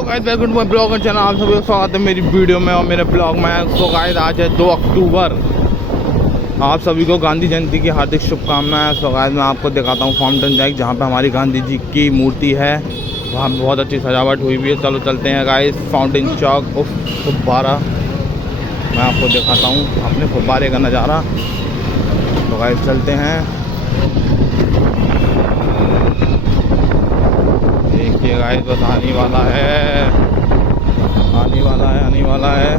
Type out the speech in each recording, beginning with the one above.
Hello guys, welcome to my blog and channel. आप सभी का स्वागत है मेरी वीडियो में और मेरे ब्लॉग में। सो गाइस, आज है 2 अक्टूबर। आप सभी को गांधी जयंती की हार्दिक शुभकामनाएं। सो गाइस, मैं आपको दिखाता हूँ फाउंटेन जैक, जहाँ पे हमारी गांधी जी की मूर्ति है। वहाँ पे बहुत अच्छी सजावट हुई हुई है। चलो चलते हैं गाइस फाउंटेन चौक। फुब्बारा मैं आपको दिखाता हूँ, अपने फुब्बारे का नज़ारा। तो गाइस चलते हैं। देखिए गाइस, बस आने वाला है, आने वाला है।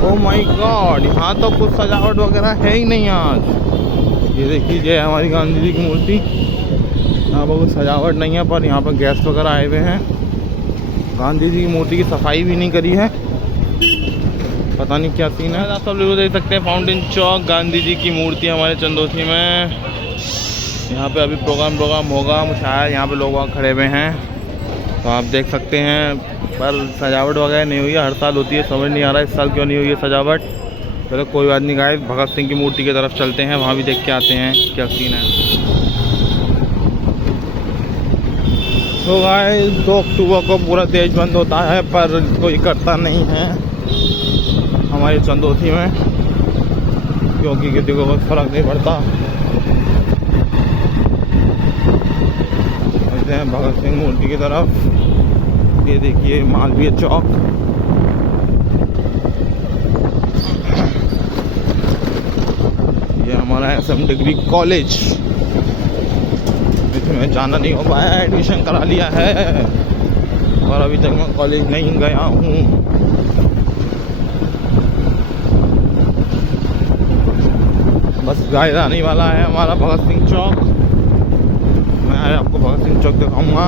ओह माय गॉड, यहाँ तो कुछ सजावट वगैरह है ही नहीं आज। ये देखिए हमारी गांधी जी की मूर्ति। यहाँ पर कुछ सजावट नहीं है, पर यहाँ पर गेस्ट वगैरह आए हुए हैं। गांधी जी की मूर्ति की सफाई भी नहीं करी है, पता नहीं क्या सीन है। आप सब लोग देख सकते हैं फाउंटेन चौक, गांधी जी की मूर्ति हमारे चंदोसी में। यहाँ पे अभी प्रोग्राम होगा शायद, यहाँ पे लोग वहाँ खड़े हुए हैं, तो आप देख सकते हैं। पर सजावट वगैरह नहीं हुई है, हर साल होती है, समझ नहीं आ रहा है इस साल क्यों नहीं हुई है सजावट। चलो कोई बात नहीं गाइस, भगत सिंह की मूर्ति की तरफ चलते हैं, वहाँ भी देख के आते हैं क्या सीन है। तो गाइस 2 अक्टूबर को पूरा देश बंद होता है, पर कोई करता नहीं है हमारे चंदोसी में, क्योंकि किसी को कुछ फर्क नहीं पड़ता। भगत सिंह मूर्ति की तरफ। ये देखिए मालवीय चौक। ये हमारा SM डिग्री कॉलेज, इसमें जाना नहीं हो पाया, एडमिशन करा लिया है, और अभी तक मैं कॉलेज नहीं गया हूँ। बस गाइस आने वाला है हमारा भगत सिंह चौक। मैं आपको भगत सिंह चौक दिखाऊंगा।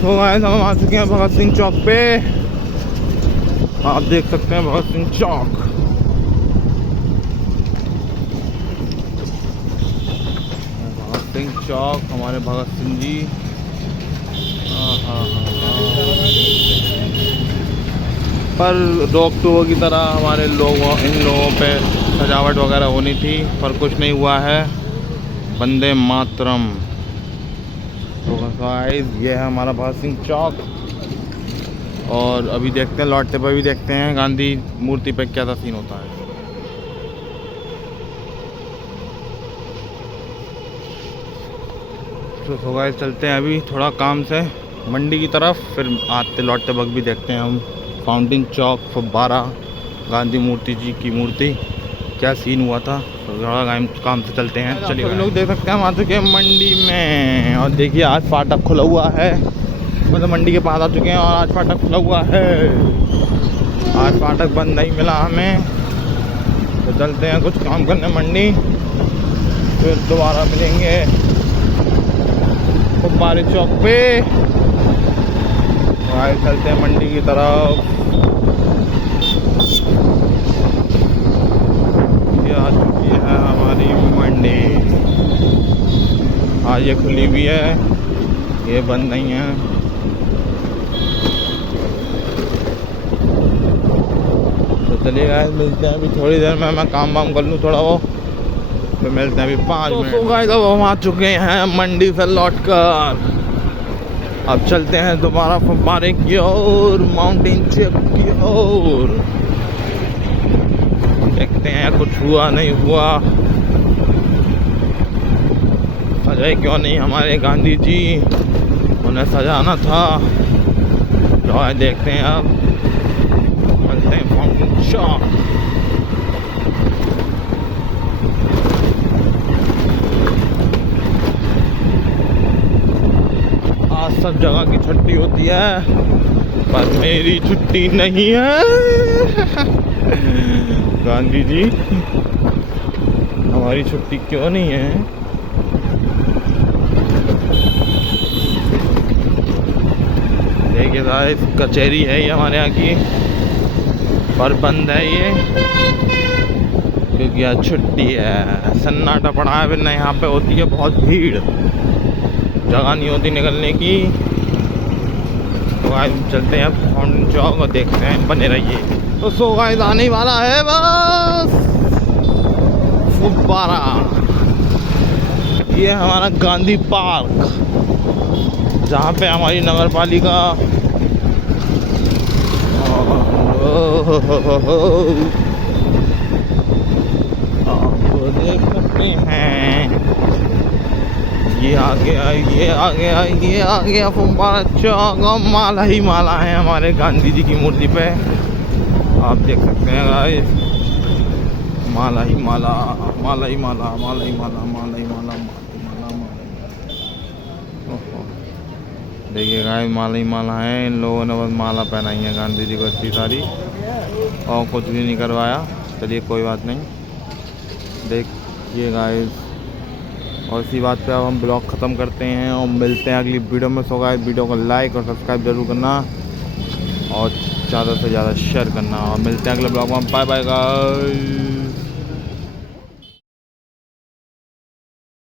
तो गाइस हम आ चुके हैं भगत सिंह चौक पे। आप देख सकते हैं भगत सिंह चौक। भगत सिंह चौक, हमारे भगत सिंह जी। पर 2 अक्टूबर की तरह हमारे इन लोगों पे सजावट वगैरह होनी थी, पर कुछ नहीं हुआ है। वंदे मातरम। तो गाइस ये है हमारा भगत सिंह चौक, और अभी देखते हैं, लौटते पर भी देखते हैं गांधी मूर्ति पे क्या सीन होता है। तो गाइस चलते हैं अभी थोड़ा काम से मंडी की तरफ, फिर आते लौटते वक्त भी देखते हैं हम फाउंटेन चौक, फुब्बारा, गांधी मूर्ति जी की मूर्ति क्या सीन हुआ था। तो थोड़ा काम से चलते हैं। चलिए हम लोग देख सकते हैं हम आ चुके हैं मंडी में, और देखिए आज फाटक खुला हुआ है, मतलब मंडी के पास आ चुके हैं और आज फाटक खुला हुआ है। आज फाटक बंद नहीं मिला हमें, तो चलते हैं कुछ काम करने मंडी, फिर दोबारा मिलेंगे फुब्बारे चौक पे। आगे चलते हैं मंडी की तरफ। ये आ चुकी है हमारी मंडी। आज ये खुली हुई है, ये बंद नहीं है। तो चलिए गाइस मिलते हैं अभी थोड़ी देर में, मैं काम वाम कर लूँ थोड़ा वो, तो मिलते हैं अभी 5 मिनट। तो गाइस अब हम आ चुके हैं मंडी से लौटकर। अब चलते हैं दोबारा फुब्बारे की ओर, माउंटेन चौक की ओर। देखते हैं कुछ हुआ नहीं हुआ, सजाए क्यों नहीं हमारे गांधी जी, उन्हें सजाना था। तो देखते हैं अब चलते हैं फाउंटेन चौक। आज सब जगह की छुट्टी होती है, पर मेरी छुट्टी नहीं है। गांधी जी हमारी छुट्टी क्यों नहीं है? देखिए गाइस कचहरी है ये हमारे यहाँ की, पर बंद है ये क्योंकि आज छुट्टी है। सन्नाटा पड़ा है, वरना यहाँ पे होती है बहुत भीड़, जगह नहीं होती निकलने की। तो आज चलते हैं फाउंटेन चौक और देखते हैं, बने रहिए। तो सो गाइस आने वाला है बस गुब्बारा। ये हमारा गांधी पार्क, जहाँ पे हमारी नगर पालिका आप देख सकते हैं। ये आ गया, ये आ गया, ये आ गया फुब्बारा चौक। माला ही माला है हमारे गांधी जी की मूर्ति पे, आप देख सकते हैं गाइस। माला ही माला, माला ही माला, माला ही माला, माला ही माला, माला माला। देखिए गाइस, माला ही माला है। इन लोगों ने बस माला पहनाई है गांधी जी को इतनी सारी, और कुछ भी नहीं करवाया। चलिए कोई बात नहीं, देखिए गाइस। और इसी बात पे अब हम ब्लॉग ख़त्म करते हैं और मिलते हैं अगली वीडियो में। सो गाइस, वीडियो को लाइक और सब्सक्राइब जरूर करना और ज़्यादा से ज़्यादा शेयर करना, और मिलते हैं अगले ब्लॉग में। Bye bye guys.